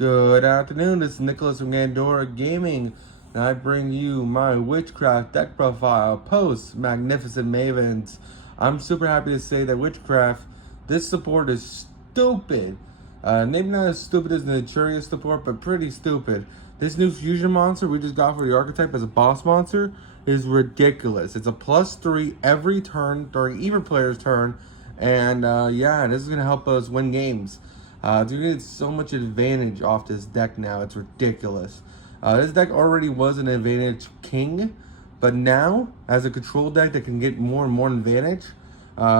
Good afternoon, this is Nicholas from Gandora Gaming, and I bring you my Witchcraft deck profile post Magnificent Mavens. I'm super happy to say that Witchcraft, this support is stupid. Maybe not as stupid as the Naturius support, but pretty stupid. This new fusion monster we just got for the archetype as a boss monster is ridiculous. It's a +3 every turn during either player's turn, and yeah, this is going to help us win games. Dude, get so much advantage off this deck now. It's ridiculous. This deck already was an advantage king, but now, as a control deck that can get more and more advantage,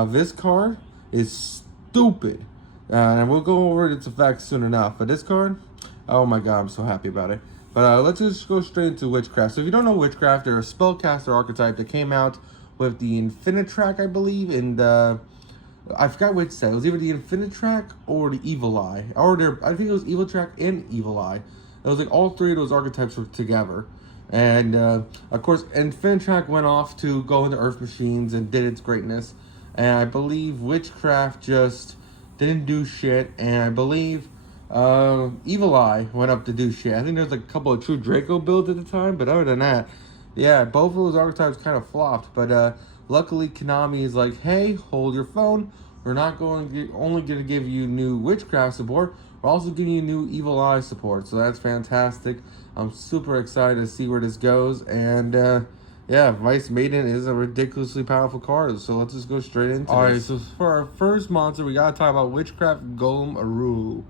this card is stupid. And we'll go over its effects soon enough. But this card, oh my god, I'm so happy about it. But let's just go straight into Witchcraft. So if you don't know Witchcraft, they're a spellcaster archetype that came out with the Infinitrack, I believe, and I forgot which set. It was either the Infinitrack or the Evil Eye. I think it was Evil Track and Evil Eye. It was like all three of those archetypes were together. And of course, Infinitrack went off to go into Earth Machines and did its greatness. And I believe Witchcraft just didn't do shit. And I believe Evil Eye went up to do shit. I think there was like a couple of True Draco builds at the time. But other than that, yeah, both of those archetypes kind of flopped. But luckily, Konami is like, hey, hold your phone. We're not only going to give you new Witchcraft support, we're also giving you new Evil Eye support. So that's fantastic. I'm super excited to see where this goes. And yeah, Vice Maiden is a ridiculously powerful card. So let's just go straight into it. Alright, so for our first monster, we got to talk about Witchcraft Golem Aruhu.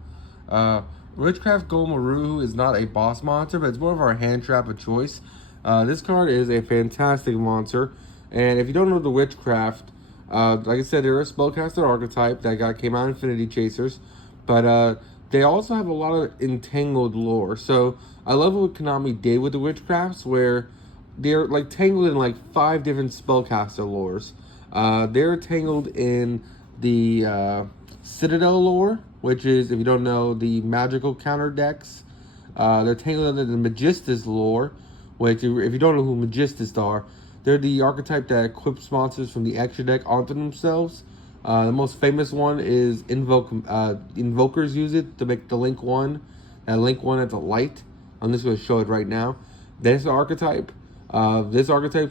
Witchcraft Golem Aruhu is not a boss monster, but it's more of our hand trap of choice. This card is a fantastic monster. And if you don't know the Witchcraft, like I said, they're a spellcaster archetype that came out in Infinity Chasers, but they also have a lot of entangled lore. So I love what Konami did with the Witchcrafts, where they're like tangled in like 5 different spellcaster lores. They're tangled in the Citadel lore, which is, if you don't know, the magical counter decks. They're tangled in the Magistus lore, which, if you don't know who Magistus are, they're the archetype that equips monsters from the extra deck onto themselves. The most famous one is Invokers use it to make the Link 1. That Link 1 at the light. I'm just going to show it right now. This archetype's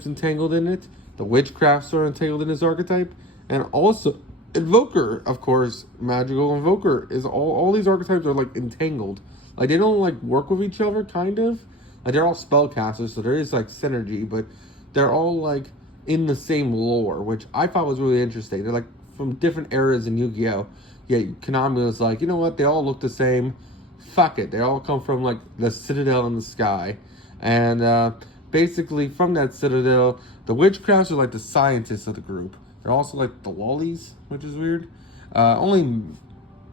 entangled in it. The Witchcrafts are entangled in this archetype. And also, Invoker, of course, Magical Invoker. Is all these archetypes are like entangled. Like, they don't like work with each other, kind of. Like, they're all spellcasters, so there is like synergy, but they're all like in the same lore, which I thought was really interesting. They're like from different eras in Yu-Gi-Oh! Yeah, Konami was like, you know what? They all look the same. Fuck it. They all come from like the Citadel in the sky. And basically from that Citadel, the Witchcrafts are like the scientists of the group. They're also like the lollies, which is weird. Only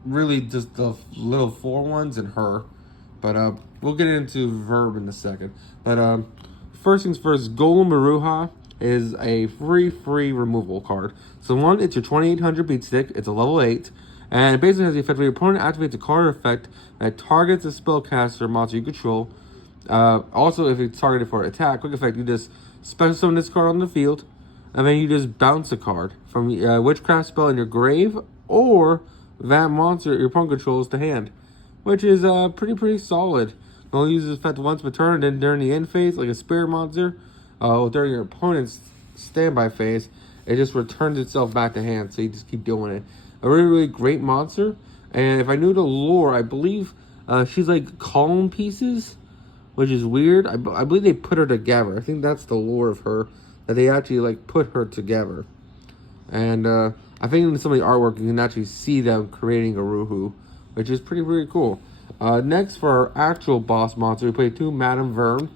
really just the little 4 ones and her. But we'll get into Verb in a second. But first things first, Golem Aruhu is a free removal card. So one, it's your 2800 beat stick. It's a level 8. And it basically has the effect where your opponent activates a card effect that targets a spellcaster monster you control. Also, if it's targeted for attack, quick effect, you just special summon this card on the field. And then you just bounce a card from a Witchcraft spell in your grave, or that monster your opponent controls to hand. Which is pretty solid. You only use this effect once per turn, and then during the end phase, like a spirit monster, during your opponent's standby phase, it just returns itself back to hand, so you just keep doing it. A really great monster, and if I knew the lore, I believe she's like column pieces, which is weird. I believe they put her together. I think that's the lore of her, that they actually like put her together. And I think in some of the artwork, you can actually see them creating a Aruhu, which is pretty cool. Next, for our actual boss monster, we play 2 Madam Verm.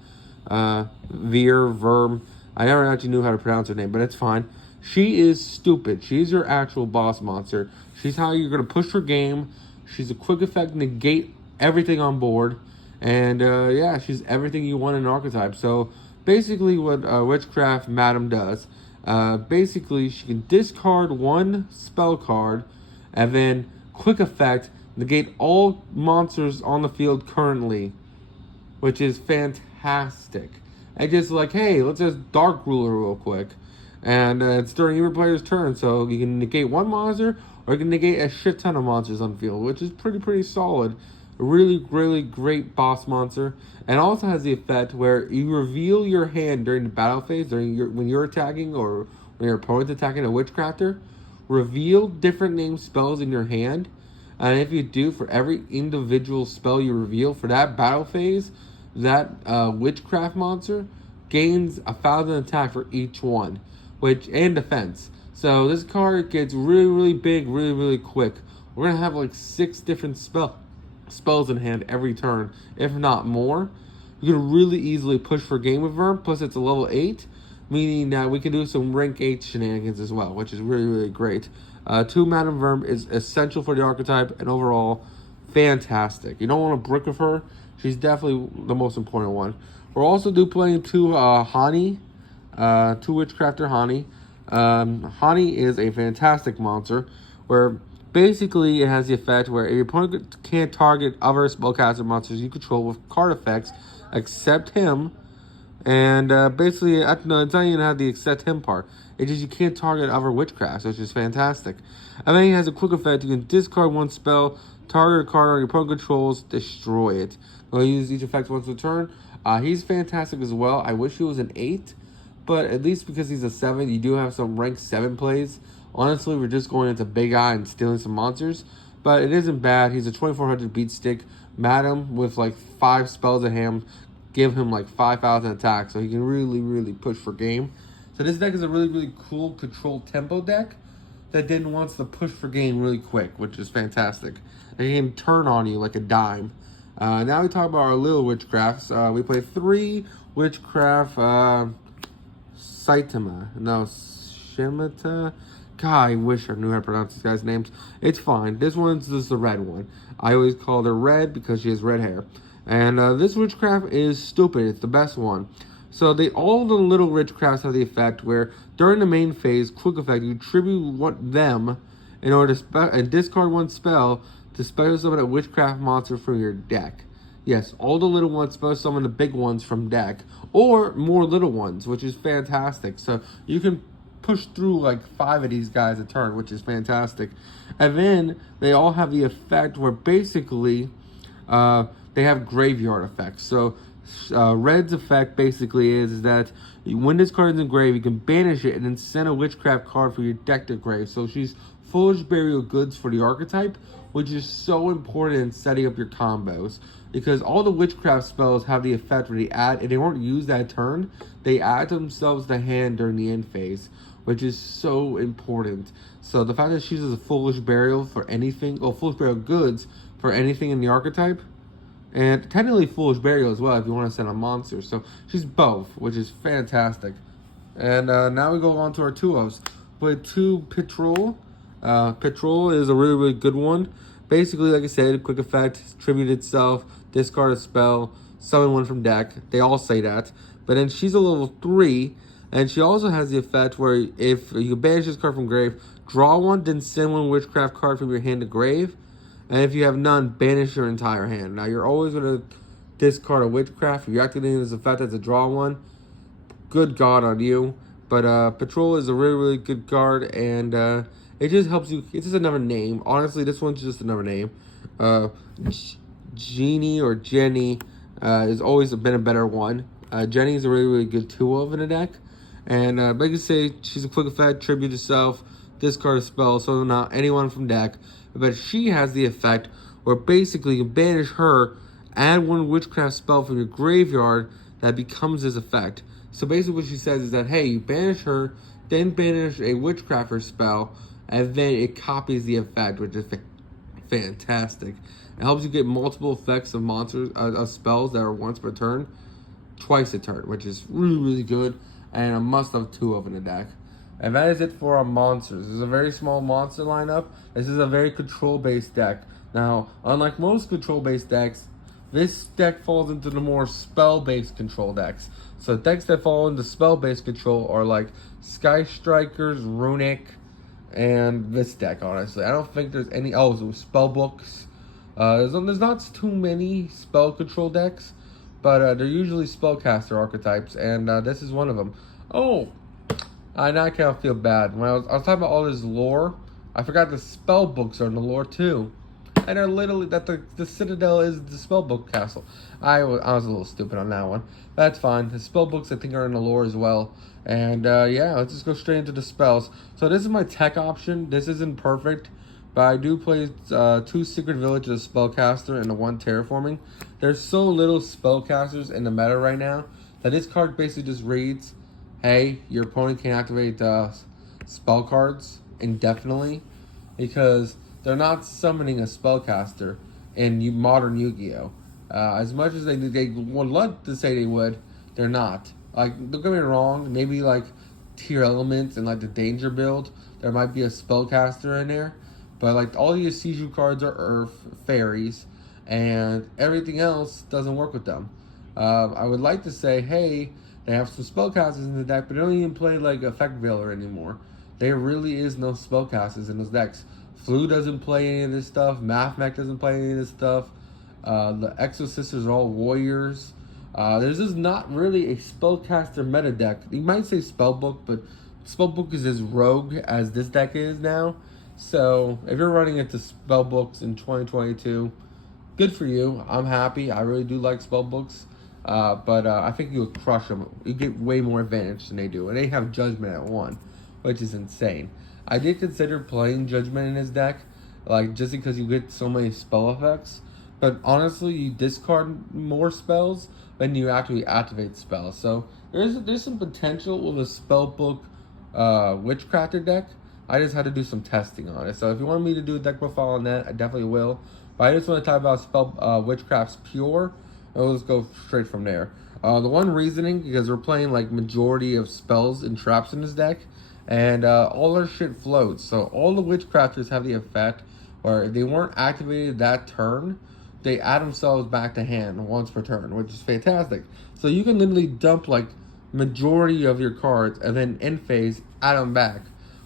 Verm. I never actually knew how to pronounce her name, but it's fine. She is stupid. She's your actual boss monster. She's how you're going to push her game. She's a quick effect, negate everything on board. And yeah, she's everything you want in an archetype. So basically what Witchcraft Madam does, basically she can discard 1 spell card and then quick effect, negate all monsters on the field currently, which is fantastic. And just like, hey, let's just Dark Ruler real quick. And it's during your player's turn, so you can negate 1 monster, or you can negate a shit ton of monsters on the field, which is pretty solid. A really, really great boss monster. And also has the effect where you reveal your hand during the battle phase, when you're attacking or when your opponent's attacking a Witchcrafter. Reveal different named spells in your hand. And if you do, for every individual spell you reveal for that battle phase, that Witchcraft monster gains 1,000 attack for each one, and defense. So this card gets really, really big, really, really quick. We're gonna have like 6 different spells in hand every turn, if not more. You can really easily push for game with Verm. Plus, it's a level 8, meaning that we can do some rank 8 shenanigans as well, which is really, really great. 2 Madam Verm is essential for the archetype, and overall, fantastic. You don't want to brick with her. She's definitely the most important one. We're also playing 2 Hani, 2 Witchcrafter Hani. Hani is a fantastic monster, where basically it has the effect where if your opponent can't target other spellcaster monsters you control with card effects, except him. And basically, it's not even have the accept him part. It's just you can't target other witchcrafts, which is fantastic. And then he has a quick effect. You can discard 1 spell, target a card on your opponent controls, destroy it. We'll use each effect once a turn. He's fantastic as well. I wish he was an 8, but at least because he's a 7, you do have some rank 7 plays. Honestly, we're just going into Big Eye and stealing some monsters, but it isn't bad. He's a 2400 beat stick. Madam with like 5 spells at hand. Give him like 5,000 attack, so he can really, really push for game. So this deck is a really, really cool control tempo deck that then wants to push for game really quick, which is fantastic. And he can turn on you like a dime. Now we talk about our little witchcrafts. We play 3 witchcraft Shimata. God, I wish I knew how to pronounce this guy's names. It's fine. This one's just the red one. I always call her red because she has red hair. And this witchcraft is stupid. It's the best one. So all the little witchcrafts have the effect where during the main phase, quick effect, you tribute them in order to discard 1 spell to special summon a witchcraft monster from your deck. Yes, all the little ones special summon the big ones from deck, or more little ones, which is fantastic. So you can push through like 5 of these guys a turn, which is fantastic. And then they all have the effect where basically they have graveyard effects. So Red's effect basically is that when this card is in grave, you can banish it and then send a witchcraft card for your deck to grave. So she's Foolish Burial Goods for the archetype, which is so important in setting up your combos. Because all the witchcraft spells have the effect where they add, and they won't use that turn, they add themselves to hand during the end phase, which is so important. So the fact that she uses a Foolish Burial for anything, or Foolish Burial Goods for anything in the archetype, and technically Foolish Burial as well if you want to send a monster. So she's both, which is fantastic. And now we go on to our 2-ofs. With 2 Patrol. Patrol is a really, really good one. Basically, like I said, quick effect, tribute itself, discard a spell, summon 1 from deck. They all say that. But then she's a level 3, and she also has the effect where if you banish this card from grave, draw 1, then send 1 witchcraft card from your hand to grave. And if you have none, banish your entire hand. Now, you're always going to discard a witchcraft. If you're activating this effect as a draw 1, good God on you. But Patrol is a really, really good card, and it just helps you. It's just another name. Honestly, this one's just another name. Genie or Jenny has always been a better one. Jenny is a really, really good 2-of in the deck. And like I say, she's a quick effect, tribute herself, discard a spell, so not anyone from deck. But she has the effect where basically you banish her, add 1 witchcraft spell from your graveyard that becomes this effect. So basically what she says is that, hey, you banish her, then banish a Witchcrafter spell, and then it copies the effect, which is fantastic. It helps you get multiple effects of monsters, of spells that are once per turn, twice a turn, which is really, really good, and a must-have 2-of in the deck. And that is it for our monsters. This is a very small monster lineup. This is a very control-based deck. Now, unlike most control-based decks, this deck falls into the more spell-based control decks. So decks that fall into spell-based control are like Sky Strikers, Runic, and this deck, honestly. I don't think there's any... Oh, so spell books. There's not too many spell control decks, but they're usually spellcaster archetypes, and this is one of them. Oh! Now I kind of feel bad. When I was talking about all this lore, I forgot the spell books are in the lore too. and are literally that the Citadel is the spellbook castle. I was a little stupid on that one. That's fine. The spellbooks I think are in the lore as well. And yeah, let's just go straight into the spells. So this is my tech option. This isn't perfect, but I do play 2 Secret Villages Spellcaster and the 1 Terraforming. There's so little spellcasters in the meta right now that this card basically just reads, hey, your opponent can activate spell cards indefinitely, because they're not summoning a spellcaster in modern Yu-Gi-Oh! As much as they would love to say they would, they're not. Like, don't get me wrong, maybe like tier elements and like the danger build, there might be a spellcaster in there, but like all your Seiju cards are earth, fairies, and everything else doesn't work with them. I would like to say, hey, they have some spellcasters in the deck, but they don't even play like Effect Veiler anymore. There really is no spellcasters in those decks. Flu doesn't play any of this stuff. Mathmech doesn't play any of this stuff. The Exorcisters are all warriors. There's just not really a spellcaster meta deck. You might say Spellbook, but Spellbook is as rogue as this deck is now. So if you're running into Spellbooks in 2022, good for you. I'm happy. I really do like Spellbooks. But I think you would crush them. You get way more advantage than they do. And they have Judgment at 1, which is insane. I did consider playing Judgment in his deck, like just because you get so many spell effects. But honestly, you discard more spells than you actually activate spells. So there's some potential with a Spellbook Witchcrafter deck. I just had to do some testing on it. So if you want me to do a deck profile on that, I definitely will. But I just want to talk about Witchcraft's Pure, and we'll just go straight from there. The one reasoning, because we're playing like majority of spells and traps in this deck, and all our shit floats. So all the Witchcrafters have the effect where if they weren't activated that turn, they add themselves back to hand once per turn, which is fantastic. So you can literally dump like majority of your cards and then end phase add them back,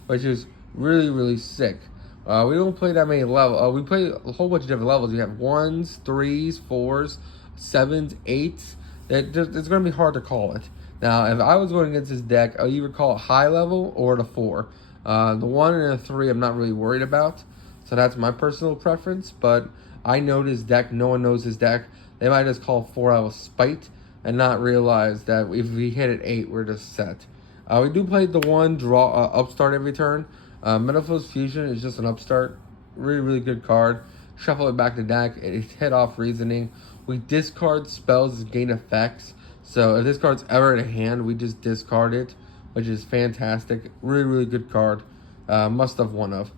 which is really, really sick. We don't play that many levels. We play a whole bunch of different levels. We have 1s, 3s, 4s, 7s, 8s. It's going to be hard to call it. Now, if I was going against this deck, I'll either call it high level or the 4. The 1 and the 3 I'm not really worried about. So that's my personal preference. But I know this deck. No one knows this deck. They might just call 4 out of spite and not realize that if we hit at 8, we're just set. We do play the 1 draw upstart every turn. Metaphors Fusion is just an upstart. Really, really good card. Shuffle it back to deck. It's hit off reasoning. We discard spells as gain effects. So if this card's ever in hand, we just discard it, which is fantastic. Really, really good card. Must have one of.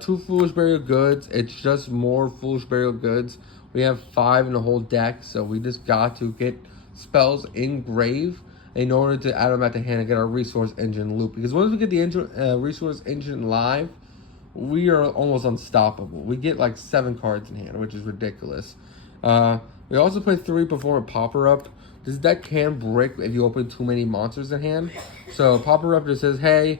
2 Foolish Burial Goods. It's just more Foolish Burial Goods. We have 5 in the whole deck, so we just got to get spells in grave in order to add them at the hand and get our resource engine loop. Because once we get the resource engine live, we are almost unstoppable. We get like 7 cards in hand, which is ridiculous. We also play 3 Perform a Popper Up. This deck can brick if you open too many monsters in hand. So Popper Up just says, hey,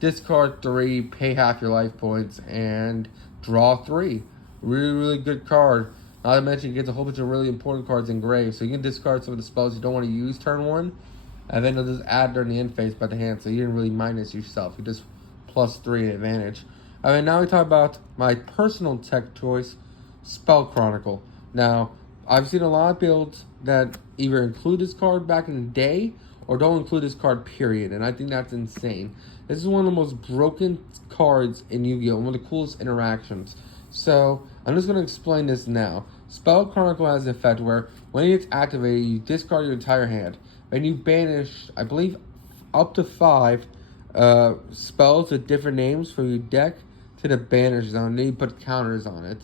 discard 3, pay half your life points, and draw 3. Really, really good card. Not to mention, it gets a whole bunch of really important cards engraved. So you can discard some of the spells you don't want to use turn 1. And then it'll just add during the end phase by the hand. So you didn't really minus yourself. You just plus 3 advantage. Now we talk about my personal tech choice, Spell Chronicle. Now, I've seen a lot of builds that either include this card back in the day or don't include this card, period. And I think that's insane. This is one of the most broken cards in Yu-Gi-Oh! One of the coolest interactions. So, I'm just going to explain this now. Spell Chronicle has an effect where when it gets activated, you discard your entire hand. And you banish, I believe, up to 5 spells with different names from your deck to the banish zone. And then you put counters on it.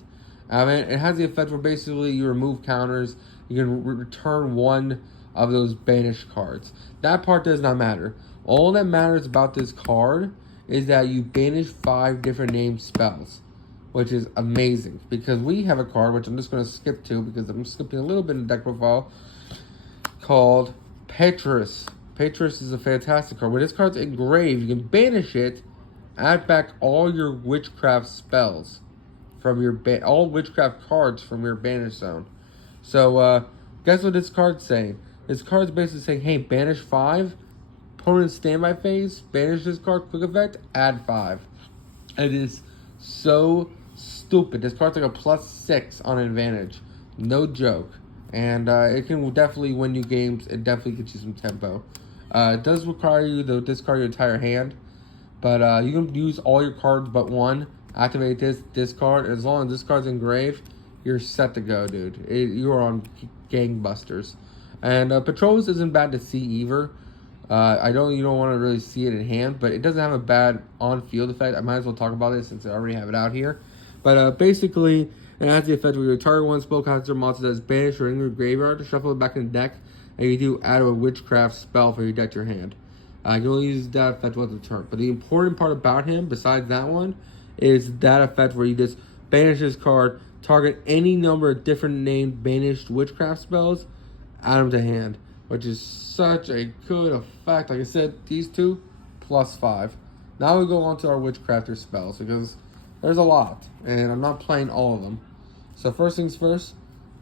It has the effect where basically you remove counters. You can return 1 of those banished cards. That part does not matter. All that matters about this card is that you banish 5 different named spells, which is amazing. Because we have a card, which I'm just going to skip to because I'm skipping a little bit in the deck profile, called Petrus. Petrus is a fantastic card. When this card's engraved, you can banish it, add back all your witchcraft spells from your all witchcraft cards from your banish zone. So guess what this card's saying? This card's basically saying, hey, banish 5, opponent standby phase, banish this card, quick effect, add 5. It is so stupid. This card's like a +6 on advantage. No joke. And it can definitely win you games. It definitely gets you some tempo. It does require you to discard your entire hand. But you can use all your cards but one. Activate this card. As long as this card's engraved, you're set to go, dude. You are on gangbusters. And Patrols isn't bad to see either. You don't want to really see it in hand, but it doesn't have a bad on-field effect. I might as well talk about it since I already have it out here. But basically, it has the effect where your target one spellcaster monster that is banished or in your graveyard to shuffle it back in the deck, and you do add a Witchcraft spell for your deck to your hand. You can only use that effect once a turn. But the important part about him, besides that one, is that effect where you just banish this card, target any number of different named banished Witchcraft spells, add them to hand, which is such a good effect. Like I said, these two, +5. Now we go on to our Witchcrafter spells, because there's a lot, and I'm not playing all of them. So first things first,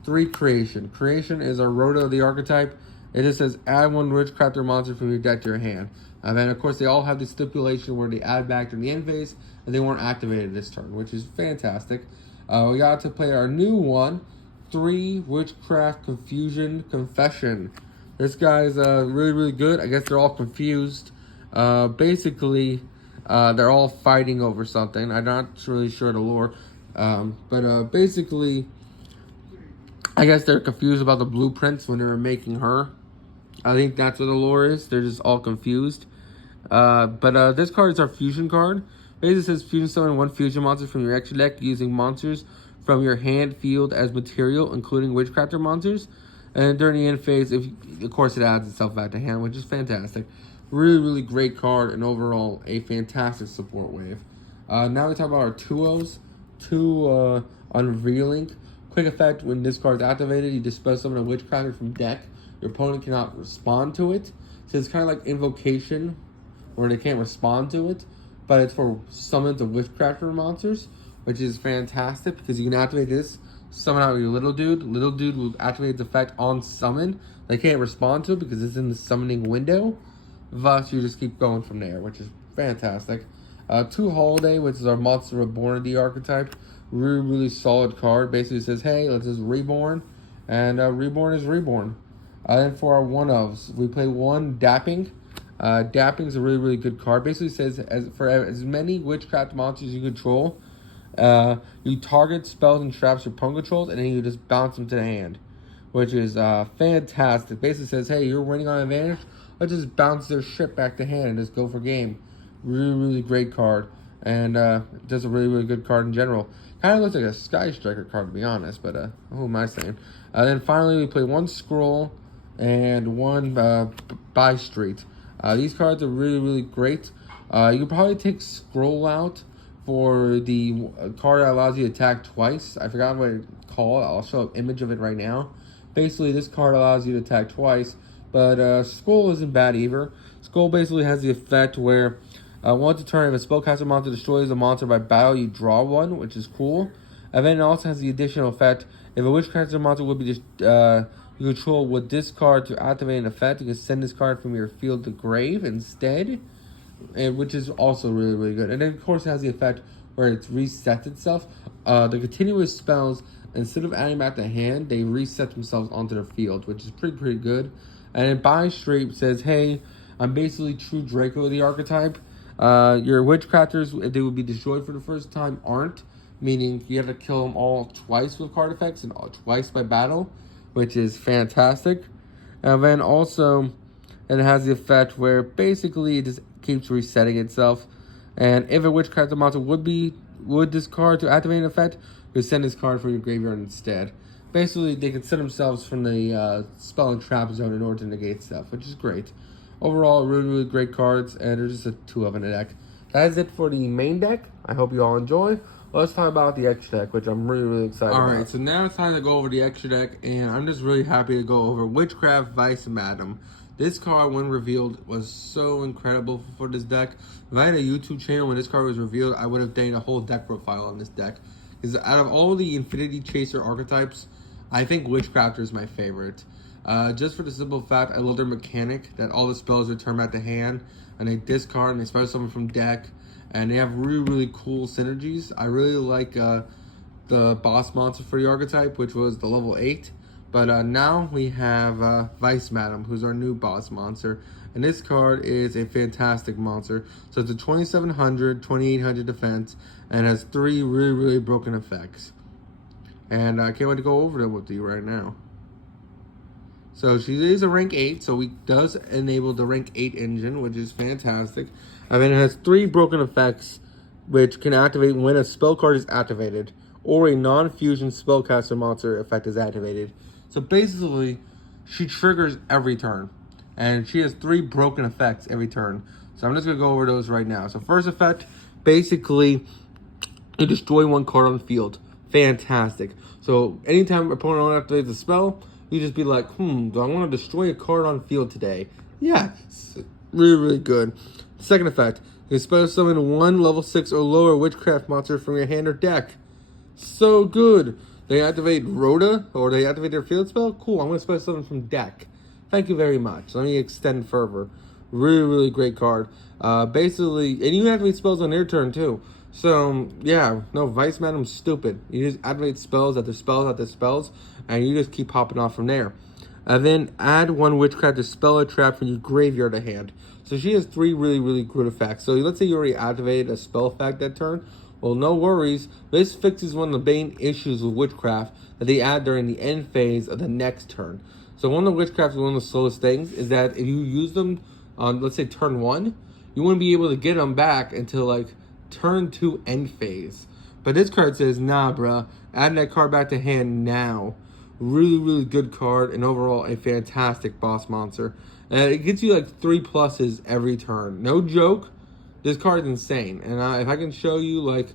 3 Creation. Creation is our Rhoda of the archetype. It just says add 1 Witchcrafter monster from your deck to your hand. And then, of course, they all have the stipulation where they add back during the end phase, and they weren't activated this turn, which is fantastic. We got to play our new one, 3 Witchcraft Confusion Confession. This guy's really, really good. I guess they're all confused. Basically, they're all fighting over something. I'm not really sure the lore. But basically, I guess they're confused about the blueprints when they were making her. I think that's what the lore is. They're just all confused. But this card is our fusion card. Basically, it says fusion summon 1 fusion monster from your extra deck using monsters from your hand field as material, including Witchcrafter monsters. And during the end phase, of course, it adds itself back to hand, which is fantastic. Really, really great card, and overall, a fantastic support wave. Now we talk about our 2-0s. 2 Unveiling. Quick effect, when this card is activated, you dispel summon a Witchcrafter from deck. Your opponent cannot respond to it. So it's kind of like Invocation, where they can't respond to it. But it's for summons of Witchcrafter monsters, which is fantastic because you can activate this, summon out your little dude. Little dude will activate its effect on summon. They can't respond to it because it's in the summoning window. Thus, you just keep going from there, which is fantastic. 2 Holiday, which is our Monster Reborn of the archetype. Really, really solid card. Basically says, hey, let's just reborn. And reborn is reborn. Then for our 1-ofs, we play 1 Dapping. Dapping is a really, really good card. Basically says, for as many Witchcraft monsters you control, you target spells and traps your opponent controls, and then you just bounce them to the hand, which is fantastic. Basically says, hey, you're winning on advantage. Let's just bounce their shit back to hand and just go for game. Really, really great card. And just a really, really good card in general. Kind of looks like a Sky Striker card, to be honest, but who am I saying? Then finally, we play 1 Scroll and 1 Buy Street. These cards are really, really great. You can probably take Scroll out for the card that allows you to attack twice. I forgot what it's called. I'll show an image of it right now. Basically, this card allows you to attack twice, but Scroll isn't bad either. Scroll basically has the effect where once a turn, if a spellcaster monster destroys a monster by battle, you draw 1, which is cool. And then it also has the additional effect, if a Witchcraft monster would be you control would discard to activate an effect, you can send this card from your field to grave instead, which is also really, really good. And then, of course, it has the effect where it resets itself. The continuous spells, instead of adding back to hand, they reset themselves onto the field, which is pretty good. And then Buy Street says, hey, I'm basically true Draco of the archetype. Your Witchcrafters, if they would be destroyed for the first time, aren't. Meaning you have to kill them all twice with card effects and twice by battle, which is fantastic. And then also, it has the effect where basically it just keeps resetting itself. And if a Witchcraft monster would discard to activate an effect, you send this card from your graveyard instead. Basically, they can send themselves from the spell and trap zone in order to negate stuff, which is great. Overall, really, really great cards, and there's just a 2 of in the deck. That is it for the main deck. I hope you all enjoy. Let's talk about the extra deck, which I'm really, really excited about. Alright, so now it's time to go over the extra deck, and I'm just really happy to go over Witchcraft Vice Madam. This card, when revealed, was so incredible for this deck. If I had a YouTube channel when this card was revealed, I would have done a whole deck profile on this deck. Because out of all the Infinity Chaser archetypes, I think Witchcrafter is my favorite. Just for the simple fact, I love their mechanic, that all the spells return back to hand, and they discard, and they special summon from deck. And they have really, really cool synergies. I really like the boss monster for the archetype, which was the level 8. But now we have Vice Madam, who's our new boss monster. And this card is a fantastic monster. So it's a 2700, 2800 defense, and has 3 really, really broken effects. And I can't wait to go over them with you right now. So she is a rank 8, so it does enable the rank 8 engine, which is fantastic. And then it has 3 broken effects, which can activate when a spell card is activated, or a non-fusion spellcaster monster effect is activated. So basically, she triggers every turn. And she has 3 broken effects every turn. So I'm just going to go over those right now. So first effect, basically, you destroy 1 card on the field. Fantastic. So anytime opponent activates a spell, you just be like, do I want to destroy a card on field today? Yes. Really, really good. Second effect, you can special summon 1 level 6 or lower witchcraft monster from your hand or deck. So good. They activate Rhoda, or they activate their field spell. Cool, I'm going to special summon from deck. Thank you very much. Let me extend further. Really, really great card. Basically, and you activate spells on their turn too. So, yeah, no, Vice Madam's stupid. You just activate spells after spells after spells, and you just keep popping off from there. And then add 1 Witchcrafter spell or trap from your graveyard to hand. So she has 3 really, really good effects. So let's say you already activated a spell effect that turn. Well, no worries. This fixes one of the main issues with Witchcraft that they add during the end phase of the next turn. So one of the Witchcrafts, one of the slowest things, is that if you use them on, let's say, turn 1, you wouldn't be able to get them back until, like, turn 2 end phase. But this card says, nah, bruh, add that card back to hand now. Really, really good card, and overall a fantastic boss monster. And it gets you like 3 pluses every turn. No joke, this card is insane. And if I can show you like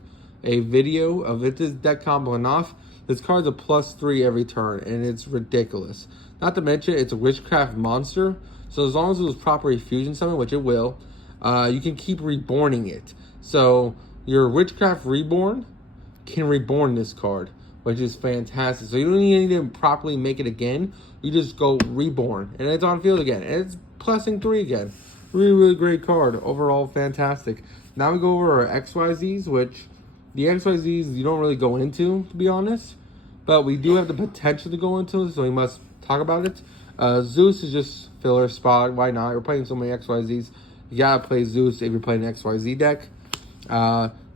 a video of it, this deck combo enough, this card's a +3 every turn, and it's ridiculous. Not to mention, it's a Witchcraft monster, so as long as it was properly fusion summoned, which it will, you can keep reborning it. So your Witchcraft Reborn can reborn this card, which is fantastic. So you don't need to properly make it again. You just go Reborn, and it's on field again, and it's +3 again. Really, really great card. Overall, fantastic. Now we go over our XYZs, which the XYZs you don't really go into, to be honest. But we do have the potential to go into it, so we must talk about it. Zeus is just filler spot. Why not? We're playing so many XYZs. You gotta play Zeus if you're playing an XYZ deck.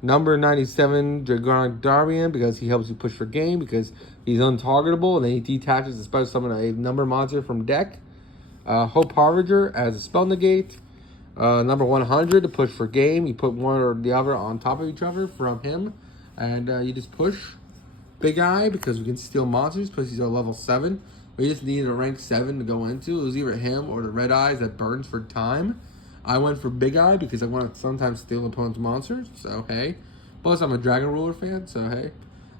Number 97, Dragonic Darbian, because he helps you push for game, because he's untargetable, and then he detaches, especially summon a number monster from deck. Hope Harbinger as a spell negate. Number 100 to push for game. You put one or the other on top of each other from him, and you just push. Big Eye, because we can steal monsters, plus he's a level 7. We just needed a rank 7 to go into. It was either him or the Red Eyes that burns for time. I went for Big Eye because I want to sometimes steal opponent's monsters, so hey. Plus, I'm a Dragon Ruler fan, so hey.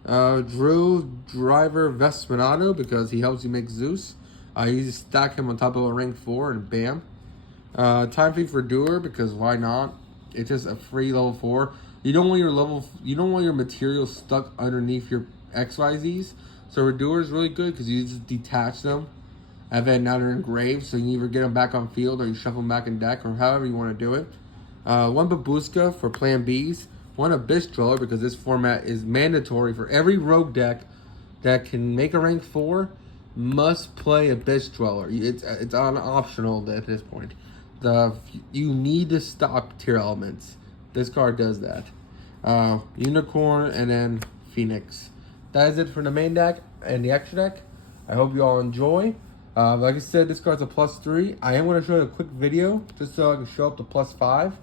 Drew Driver Vesperado, because he helps you make Zeus. You just stack him on top of a rank 4 and bam. Time Thief Redoer, because why not? It's just a free level 4. You don't want your materials stuck underneath your XYZs. So Redoer is really good because you just detach them, and then now they're engraved, so you can either get them back on field or you shuffle them back in deck, or however you want to do it. 1 Babushka for Plan Bs. 1 Abyss Dweller, because this format is mandatory for every rogue deck that can make a rank 4 must play Abyss Dweller. It's on optional at this point. You need to stop tier elements. This card does that. Unicorn and then Phoenix. That is it for the main deck and the extra deck. I hope you all enjoy. Like I said, this card's a +3. I am going to show you a quick video just so I can show up to +5.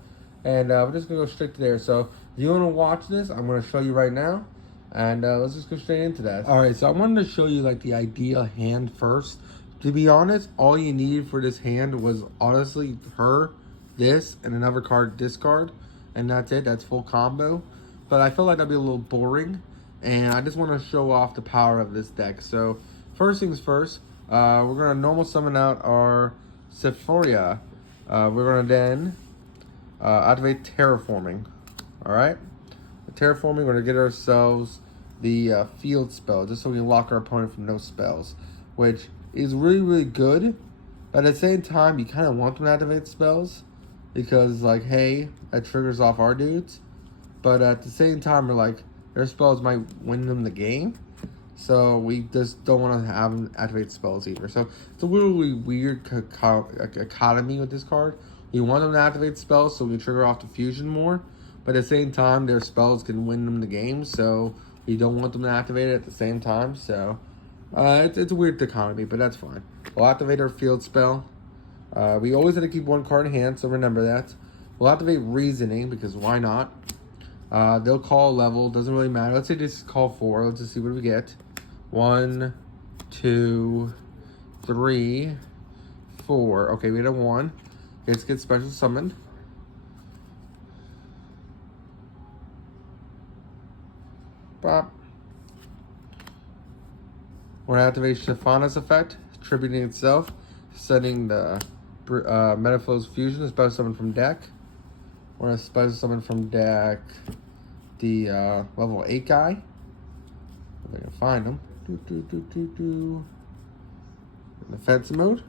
And we're just going to go straight to there. So if you want to watch this, I'm going to show you right now. And let's just go straight into that. Alright, so I wanted to show you like the ideal hand first. To be honest, all you needed for this hand was honestly this, and another card, discard. And that's it. That's full combo. But I feel like that'd be a little boring. And I just want to show off the power of this deck. So first things first, we're going to normal summon out our Sephoria. We're going to then activate Terraforming. Alright? Terraforming, we're going to get ourselves the field spell, just so we can lock our opponent from no spells, which is really, really good. But at the same time, you kind of want them to activate spells, because, like, hey, that triggers off our dudes. But at the same time, we're like, their spells might win them the game. So we just don't want to have them activate spells either. So it's a really weird economy with this card. We want them to activate spells so we can trigger off the fusion more. But at the same time, their spells can win them the game. So we don't want them to activate it at the same time. So it's a weird economy, but that's fine. We'll activate our field spell. We always have to keep one card in hand, so remember that. We'll activate Reasoning, because why not? They'll call a level, doesn't really matter. Let's say just call 4. Let's just see what we get. 1, 2, 3, 4. Okay, we had a 1. Let's get special summoned. Bop. We're gonna activate Shifana's effect, tributing itself, setting the Metaflow's Fusion, a special summon from deck. We're gonna special summon from deck the level 8 guy. If I can find him. In defensive mode.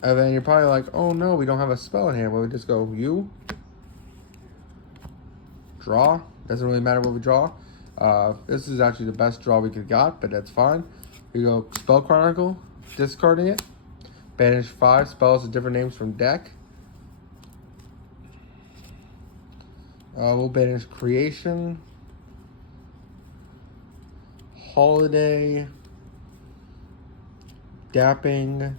And then you're probably like, oh no, we don't have a spell in hand. Well, we just go draw. Doesn't really matter what we draw. This is actually the best draw we could got, but that's fine. We go Spell Chronicle, discarding it. Banish 5 spells with different names from deck. We'll banish Creation, Holiday, Dapping,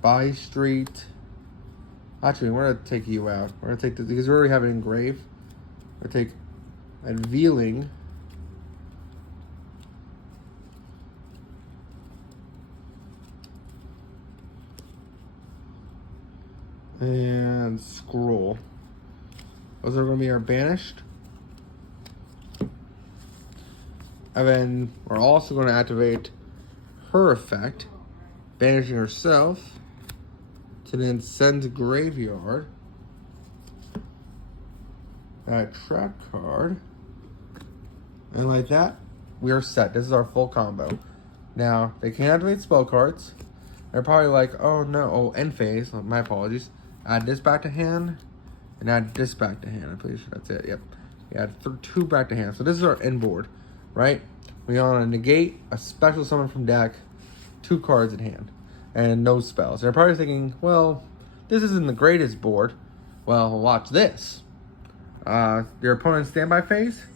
By Street. Actually, we're gonna take you out. We're gonna take this because we already have it engraved. We're gonna take Unveiling. And Scroll. Those are going to be our banished. And then we're also going to activate her effect, banishing herself, to then send to graveyard that trap card. And like that, we are set. This is our full combo. Now, they can activate spell cards. They're probably like, oh no, oh, end phase, my apologies. Add this back to hand, and add this back to hand. I'm pretty sure that's it, yep. We add 2 back to hand. So this is our end board, right? We want to negate a special summon from deck, 2 cards in hand, and no spells. They're probably thinking, well, this isn't the greatest board. Well, watch this. Your opponent's standby phase,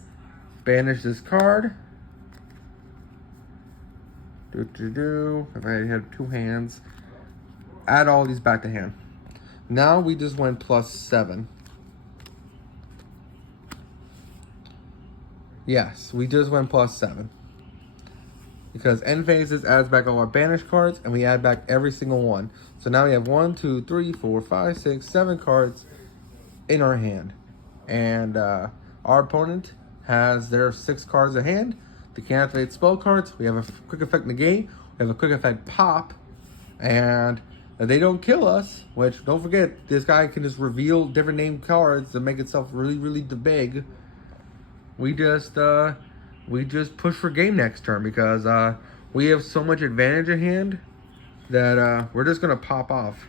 banish this card. If I had 2 hands, add all these back to hand. Now we just went +7. Yes, we just went +7. Because end phases adds back all our banished cards, and we add back every single one. So now we have 1, 2, 3, 4, 5, 6, 7 cards in our hand. And our opponent has their 6 cards in hand. They can activate spell cards. We have a quick effect negate. We have a quick effect pop. And if they don't kill us, which don't forget, this guy can just reveal different named cards to make itself really, really big. We just push for game next turn because we have so much advantage in hand that we're just gonna pop off.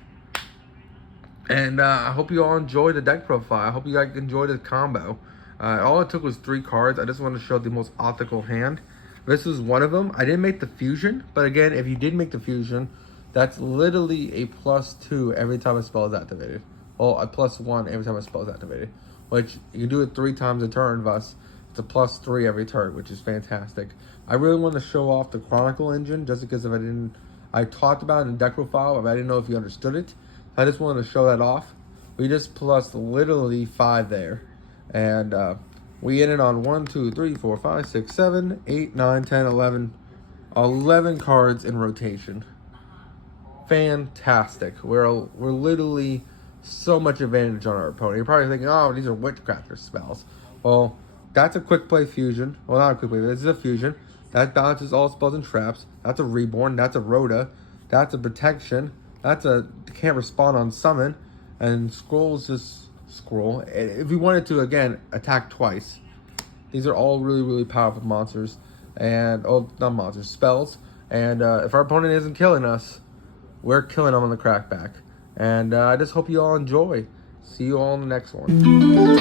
And I hope you all enjoy the deck profile. I hope you guys enjoy the combo. All it took was 3 cards. I just wanted to show the most optical hand. This was one of them. I didn't make the fusion, but again, if you did make the fusion, that's literally a +2 every time a spell is activated. Well, a +1 every time a spell is activated. Which, you can do it 3 times a turn, thus it's a +3 every turn, which is fantastic. I really want to show off the Chronicle engine, just because if I talked about it in the deck profile, but I didn't know if you understood it. I just wanted to show that off. We just plus literally 5 there. And we ended on 1, 2, 3, 4, 5, 6, 7, 8, 9, 10, 11. 11 cards in rotation. Fantastic. We're literally so much advantage on our opponent. You're probably thinking, oh, these are Witchcrafter spells. Well, that's a quick play fusion. Well, not a quick play, but this is a fusion. That balances all spells and traps. That's a reborn. That's a Rhoda. That's a protection. That's a can't respond on summon. And scrolls just scroll. If we wanted to, again, attack twice. These are all really, really powerful monsters. And, oh, not monsters, spells. And if our opponent isn't killing us, we're killing them on the crackback. And I just hope you all enjoy. See you all in the next one.